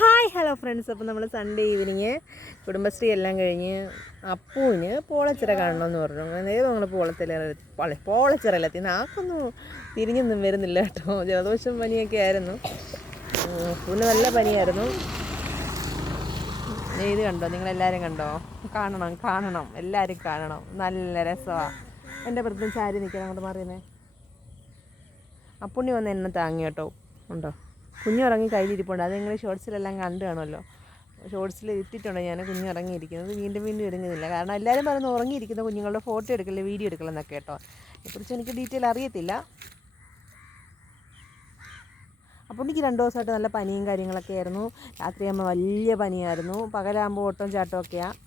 Hi hello friends. അപ്പോൾ നമ്മൾ Sunday evening Kudumbashree എല്ലാം കഴിഞ്ഞ് അപ്പൂവിന് പോളച്ചിറ കാണണമെന്ന് പറഞ്ഞു. നേരെ നമ്മൾ പോളച്ചിറയില്ല നാക്കൊന്നും തിരിഞ്ഞൊന്നും വരുന്നില്ല കേട്ടോ. ജലദോഷം പനിയൊക്കെ ആയിരുന്നു. അപ്പൂവിന് നല്ല പനിയായിരുന്നു. ഇത് കണ്ടോ, നിങ്ങളെല്ലാവരും കണ്ടോ? കാണണം എല്ലാവരും കാണണം. നല്ല രസമാണ്. എൻ്റെ പ്രത്യേകം ചാരി നിൽക്കണം, അങ്ങോട്ട് മാറിയേ. അപ്പുണ്ണി വന്ന് എന്നെ താങ്ങി കേട്ടോ. ഉണ്ടോ, കുഞ്ഞുറങ്ങി കയ്യിലിരിപ്പുണ്ട്. അത് നിങ്ങൾ ഷോർട്സിലെല്ലാം കണ്ടു കാണുമല്ലോ. ഷോർട്സിൽ ഇട്ടിട്ടുണ്ട് ഞാൻ കുഞ്ഞുറങ്ങിയിരിക്കുന്നത്. വീണ്ടും ഇടുന്നില്ല, കാരണം എല്ലാവരും പറയുന്നു ഉറങ്ങിയിരിക്കുന്ന കുഞ്ഞുങ്ങളുടെ ഫോട്ടോ എടുക്കില്ല, വീഡിയോ എടുക്കലെന്നൊക്കെ കേട്ടോ. ഇതിനെക്കുറിച്ച് എനിക്ക് ഡീറ്റെയിൽ അറിയത്തില്ല. അപ്പോൾ എനിക്ക് 2 ദിവസമായിട്ട് നല്ല പനിയും കാര്യങ്ങളൊക്കെ ആയിരുന്നു. രാത്രിയാകുമ്പോൾ വലിയ പനിയായിരുന്നു, പകലാകുമ്പോൾ ഓട്ടം ചാട്ടമൊക്കെയാണ്.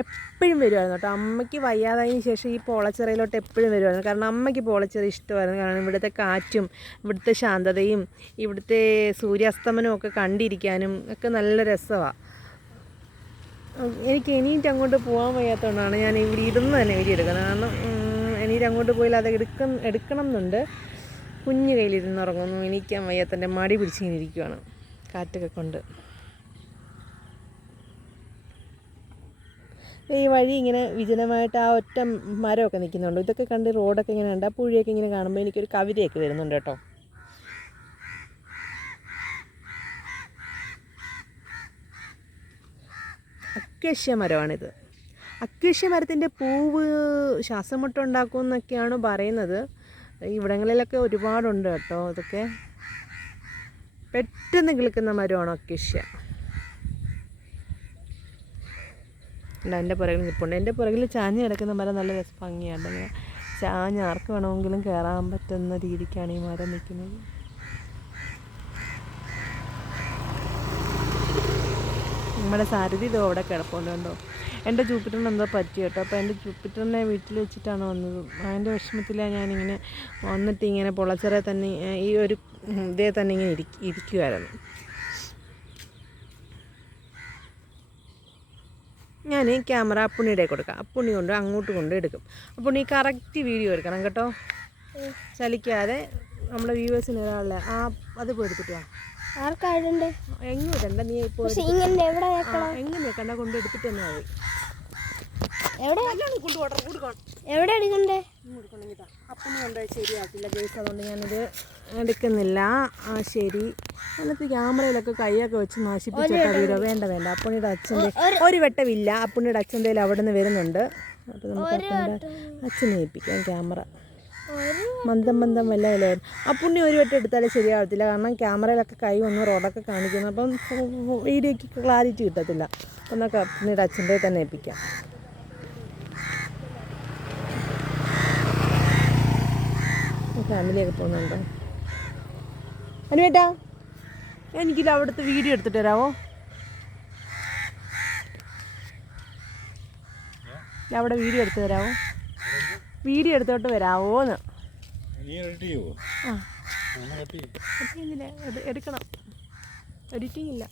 എപ്പോഴും വരുമായിരുന്നു കേട്ടോ. അമ്മയ്ക്ക് വയ്യാതായതിന് ശേഷം ഈ പോളച്ചിറയിലോട്ട് എപ്പോഴും വരുമായിരുന്നു. കാരണം അമ്മയ്ക്ക് പോളച്ചിറ ഇഷ്ടമായിരുന്നു. കാരണം ഇവിടുത്തെ കാറ്റും ഇവിടുത്തെ ശാന്തതയും ഇവിടുത്തെ സൂര്യാസ്തമനവും ഒക്കെ കണ്ടിരിക്കാനും ഒക്കെ നല്ല രസമാണ്. എനിക്ക് എണീറ്റ് അങ്ങോട്ട് പോകാൻ വയ്യാത്തതുകൊണ്ടാണ് ഞാൻ ഇവിടെ ഇരുന്ന് തന്നെ വീഡിയോ എടുക്കുന്നത്. കാരണം എണീറ്റ് അങ്ങോട്ട് പോയാൽ അത് എടുക്കണം എന്നുണ്ട്. കുഞ്ഞ് കയ്യിലിരുന്ന് ഉറങ്ങുന്നു, എണീക്കാൻ വയ്യാത്തതിൻ്റെ മടി പിടിച്ചിങ്ങനെ ഇരിക്കുകയാണ് കാറ്റൊക്കെ കൊണ്ട്. ഈ വഴി ഇങ്ങനെ വിജനമായിട്ട് ആ ഒറ്റ മരമൊക്കെ നിൽക്കുന്നുണ്ട്. ഇതൊക്കെ കണ്ട് റോഡൊക്കെ ഇങ്ങനെ ഉണ്ട്. ആ പുഴയൊക്കെ ഇങ്ങനെ കാണുമ്പോൾ എനിക്കൊരു കവിതയൊക്കെ വരുന്നുണ്ട് കേട്ടോ. അക്കേഷ്യ മരമാണിത്. അക്കേഷ്യ മരത്തിൻ്റെ പൂവ് ശ്വാസം മുട്ടുണ്ടാക്കും എന്നൊക്കെയാണ് പറയുന്നത്. ഇവിടങ്ങളിലൊക്കെ ഒരുപാടുണ്ട് കേട്ടോ. ഇതൊക്കെ പെട്ടെന്ന് കിളിക്കുന്ന മരമാണ് അക്കേഷ്യ. എൻ്റെ പുറകിൽ നിൽപ്പുണ്ട്. എൻ്റെ പുറകിൽ ചാഞ്ഞ് കിടക്കുന്ന മരം നല്ല ഭംഗിയാണ്. ഇങ്ങനെ ചാഞ്ഞ് ആർക്ക് വേണമെങ്കിലും കയറാൻ പറ്റുന്ന രീതിക്കാണ് ഈ മരം നിൽക്കുന്നത്. നമ്മുടെ സാരഥി ഇതോ അവിടെ കിടപ്പുണ്ട് കണ്ടോ. എൻ്റെ ജൂപ്പിറ്ററിന് എന്തോ പറ്റി കേട്ടോ. അപ്പോൾ എൻ്റെ ജൂപ്പിറ്ററിനെ വീട്ടിൽ വെച്ചിട്ടാണ് വന്നത്. അതിൻ്റെ വിഷമത്തിലാണ് ഞാനിങ്ങനെ വന്നിട്ട് ഇങ്ങനെ പൊളച്ചിറ തന്നെ ഈ ഒരു ഇതേ തന്നെ ഇങ്ങനെ ഇരിക്കുമായിരുന്നു. ഞാൻ ക്യാമറ അപ്പുണ്ണിയുടെ കൊടുക്കാം. അപ്പുണ്ണി കൊണ്ട് അങ്ങോട്ട് കൊണ്ട് എടുക്കും. അപ്പുണ്ണി കറക്റ്റ് വീഡിയോ എടുക്കണം കേട്ടോ, ചലിക്കാതെ. നമ്മുടെ വ്യൂവേഴ്സിന് ഒരാളെ അത് പോയി എടുത്തിട്ട് വാ. എങ്ങനെ ഇടണ്ട, നീ ഇപ്പോൾ എങ്ങനെ കണ്ട കൊണ്ട് എടുത്തിട്ട് തന്നെ മതി. എവിടെ എടുക്കണ്ടേ? അപ്പുണ്ണി കൊണ്ടുപോയി ശരിയാക്കില്ല കേസ്, അതുകൊണ്ട് ഞാനിത് എടുക്കുന്നില്ല. ശരി, എന്നിട്ട് ക്യാമറയിലൊക്കെ കൈയൊക്കെ വെച്ച് നശിപ്പിച്ചിട്ടാ വീഡിയോ. വേണ്ട അപ്പുണ്ണിയുടെ അച്ഛൻ്റെ ഒരു വെട്ടമില്ല. അപ്പുണ്ണിയുടെ അച്ഛൻ്റെ അവിടെ നിന്ന് വരുന്നുണ്ട്. അപ്പോൾ നമുക്ക് അച്ഛനെ ഏൽപ്പിക്കാം ക്യാമറ. മന്ദം വല്ലവരും അപ്പുണ്ണി ഒരു വട്ടം എടുത്താലേ ശരിയാവത്തില്ല, കാരണം ക്യാമറയിലൊക്കെ കൈ വന്ന് റോഡൊക്കെ കാണിക്കുന്നു. അപ്പം വീഡിയോയ്ക്ക് ക്ലാരിറ്റി കിട്ടത്തില്ല. അപ്പം നമുക്ക് അപ്പുണ്ണിയുടെ അച്ഛൻ്റെ തന്നെ ഏൽപ്പിക്കാം. ഫാമിലിയൊക്കെ പോകുന്നുണ്ടോ? അനുവേട്ടാ, എനിക്കില്ല അവിടുത്തെ വീഡിയോ എടുത്തിട്ട് തരാമോ? അവിടെ വീഡിയോ എടുത്ത് തരാമോ? വീഡിയോ എടുത്തോട്ട് വരാമോന്ന്. എടുക്കണം, എഡിറ്റിംഗ് ഇല്ല.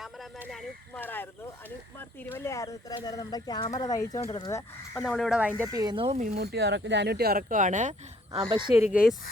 ക്യാമറാമാൻ അനൂപ് കുമാർ ആയിരുന്നു. അനൂപ് കുമാർ തിരുവല്ലയായിരുന്നു ഇത്രയും നേരം നമ്മുടെ ക്യാമറ തയ്ച്ചുകൊണ്ടിരുന്നത്. അപ്പം നമ്മളിവിടെ വൈൻഡപ്പ് ചെയ്യുന്നു. ജാനൂട്ടി ഉറക്കമാണ്. അപ്പം ശരി ഗൈസ്.